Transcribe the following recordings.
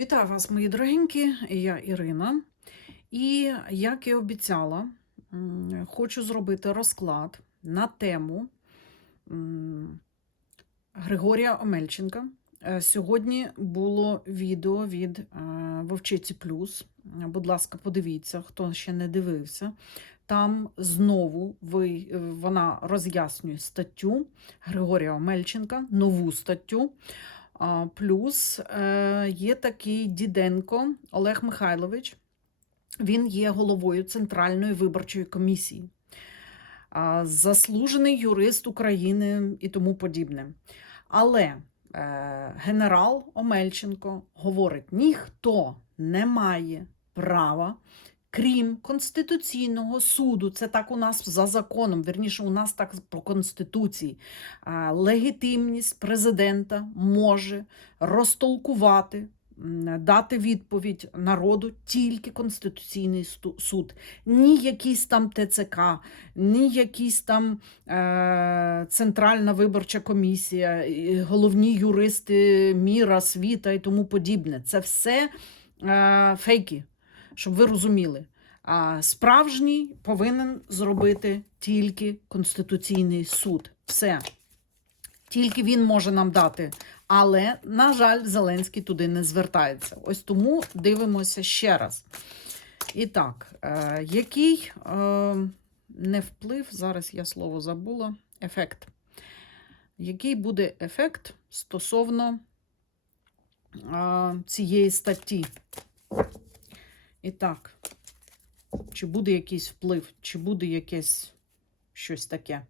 Вітаю вас, мої дорогенькі, я Ірина. І як і обіцяла, хочу зробити розклад на тему Григорія Омельченка. Е, Сьогодні було відео від е, Вовчиці Плюс. Будь ласка, подивіться, хто ще не дивився. Там знову ви, е, вона роз'яснює статтю Григорія Омельченка, нову статтю. Плюс е, є такий Діденко Олег Михайлович. Він є головою Центральної виборчої комісії, заслужений юрист України і тому подібне. Але е, генерал Омельченко говорить: ніхто не має права, крім Конституційного суду, це так у нас за законом, верніше, у нас так по Конституції. Легітимність президента може розтолкувати, дати відповідь народу тільки Конституційний суд. Ні якийсь там ТЦК, ні якийсь там е, Центральна виборча комісія, головні юристи міра, світа і тому подібне. Це все е, фейки, щоб ви розуміли. А справжній повинен зробити тільки Конституційний суд. Все. Тільки він може нам дати. Але, на жаль, Зеленський туди не звертається. Ось тому дивимося ще раз. І так, е, який е, не вплив, зараз я слово забула, ефект. Який буде ефект стосовно е, цієї статті? І так, чи буде якийсь вплив, чи буде якесь щось таке?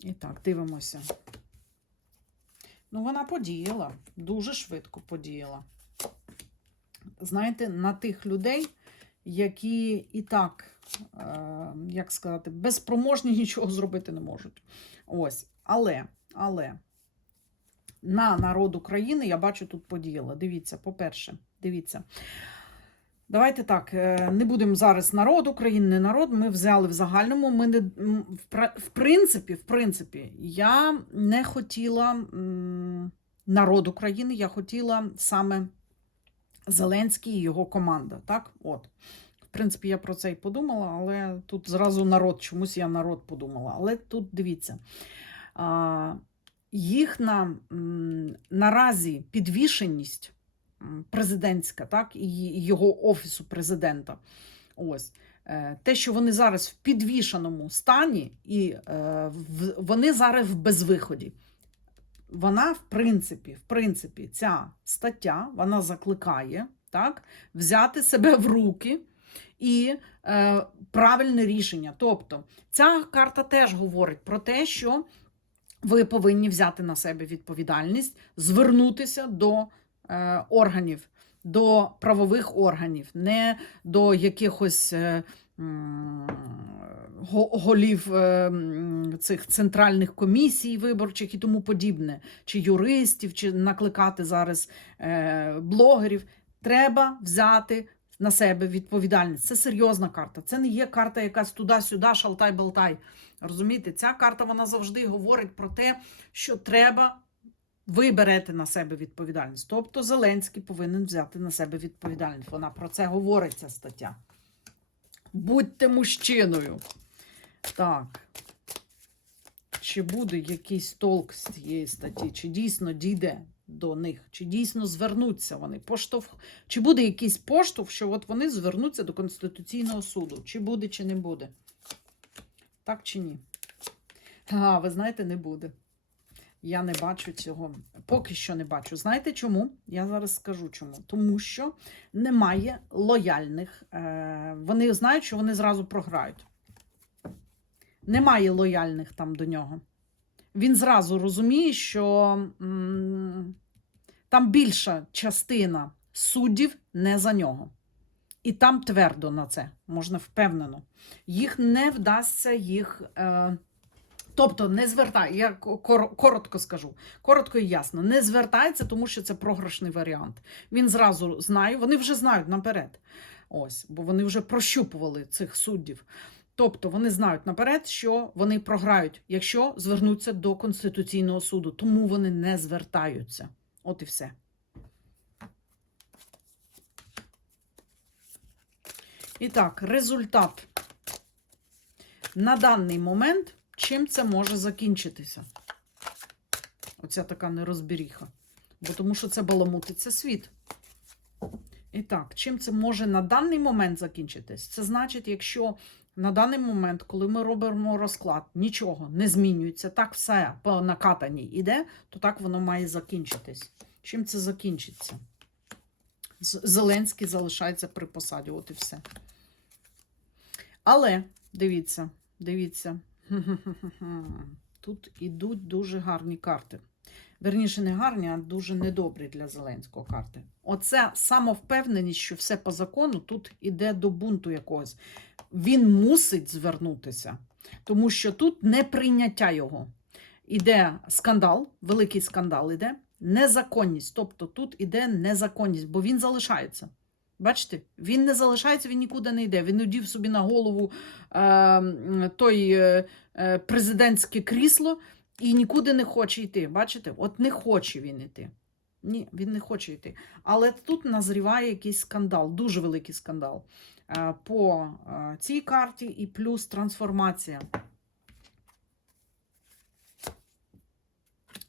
І так, дивимося. Ну, вона подіяла, дуже швидко подіяла. Знаєте, на тих людей, які і так, е, як сказати, безспроможні нічого зробити не можуть. Ось. Але, але на народ України я бачу тут подіяла. Дивіться, по-перше, дивіться. Давайте так, е, не будемо зараз народ України, не народ. Ми взяли в загальному. Ми не в принципі, в принципі, я не хотіла народ України, я хотіла саме Зеленський і його команда. Так, от. В принципі, я про це і подумала, але тут зразу народ, чомусь я народ подумала. Але тут дивіться. Їхна наразі підвішеність президентська, так, і його офісу президента. Ось. Е, Те, що вони зараз в підвішеному стані, і е, вони зараз в безвиході. Вона, в принципі, в принципі, ця стаття вона закликає так, взяти себе в руки і е, правильне рішення. Тобто, ця карта теж говорить про те, що ви повинні взяти на себе відповідальність, звернутися до органів, до правових органів, не до якихось е, голів е, цих центральних комісій виборчих і тому подібне, чи юристів, чи накликати зараз е, блогерів. Треба взяти на себе відповідальність. Це серйозна карта. Це не є карта якась туди-сюди, шалтай-болтай. Розумієте, ця карта вона завжди говорить про те, що треба. Ви берете на себе відповідальність. Тобто Зеленський повинен взяти на себе відповідальність. Вона про це говорить, ця стаття. Будьте мужчиною. Так. Чи буде якийсь толк з цієї статті? Чи дійсно дійде до них? Чи дійсно звернуться вони? Поштовх... Чи буде якийсь поштовх, що от вони звернуться до Конституційного суду? Чи буде, чи не буде? Так чи ні? А, ви знаєте, не буде. Я не бачу цього. Поки що не бачу. Знаєте чому? Я зараз скажу чому. Тому що немає лояльних. Е, вони знають, що вони зразу програють. Немає лояльних там до нього. Він зразу розуміє, що там більша частина суддів не за нього. І там твердо на це, можна впевнено. Їх не вдасться їх. Е, Тобто не звертай, я коротко скажу, коротко і ясно. Не звертається, тому що це програшний варіант. Він зразу знає, вони вже знають наперед. Ось, бо вони вже прощупували цих суддів. Тобто вони знають наперед, що вони програють, якщо звернуться до Конституційного суду, тому вони не звертаються. От і все. І так, результат. На даний момент чим це може закінчитися? Оця така нерозберіха. Бо тому що це баламутиться світ. І так, чим це може на даний момент закінчитись? Це значить, якщо на даний момент, коли ми робимо розклад, нічого не змінюється, так все по накатаній іде, то так воно має закінчитись. Чим це закінчиться? Зеленський залишається при посаді, от і все. Але дивіться, дивіться. Тут ідуть дуже гарні карти. Верніше, не гарні, а дуже недобрі для Зеленського карти. Оце самовпевненість, що все по закону, тут іде до бунту якогось. Він мусить звернутися, тому що тут не прийняття його. Іде скандал, великий скандал іде, незаконність. Тобто тут іде незаконність, бо він залишається. Бачите, він не залишається, він нікуди не йде. Він одів собі на голову е, той е, е, президентське крісло і нікуди не хоче йти. Бачите? От не хоче він йти. Ні, він не хоче йти. Але тут назріває якийсь скандал, дуже великий скандал е, по е, цій карті і плюс трансформація.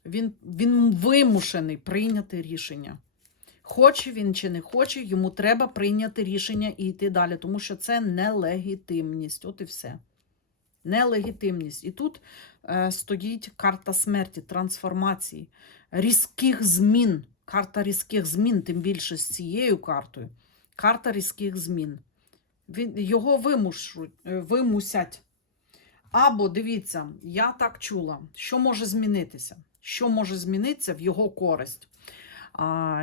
Він, він вимушений прийняти рішення. Хоче він чи не хоче, йому треба прийняти рішення і йти далі, тому що це нелегітимність. От і все. Нелегітимність. І тут е, стоїть карта смерті, трансформації, різких змін. Карта різких змін, тим більше з цією картою. Карта різких змін. Він, його вимушуть, е, вимусять. Або дивіться, я так чула, що може змінитися? Що може змінитися в його користь?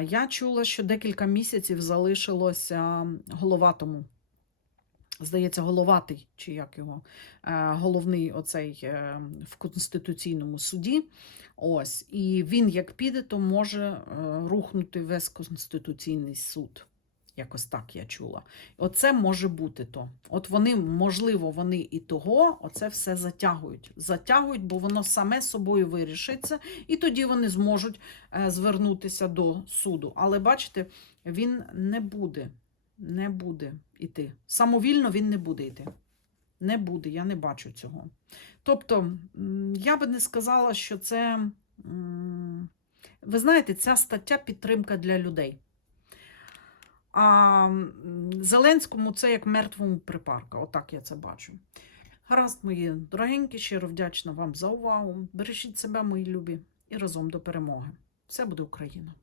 Я чула, що декілька місяців залишилося головатому. Здається, головатий, чи як його, е, головний оцей е, в Конституційному суді. Ось, і він, як піде, то може е, рухнути весь Конституційний суд. Якось так я чула. Оце може бути то. От вони, можливо, вони і того, оце все затягують. Затягують, бо воно саме собою вирішиться, і тоді вони зможуть е, звернутися до суду. Але бачите, він не буде, не буде йти. Самовільно він не буде йти. Не буде, я не бачу цього. Тобто, я би не сказала, що це. Ви знаєте, ця стаття підтримка для людей. А Зеленському це як мертвому припарка. Отак я це бачу. Гаразд, мої дорогенькі, щиро вдячна вам за увагу. Бережіть себе, мої любі, і разом до перемоги. Все буде Україна!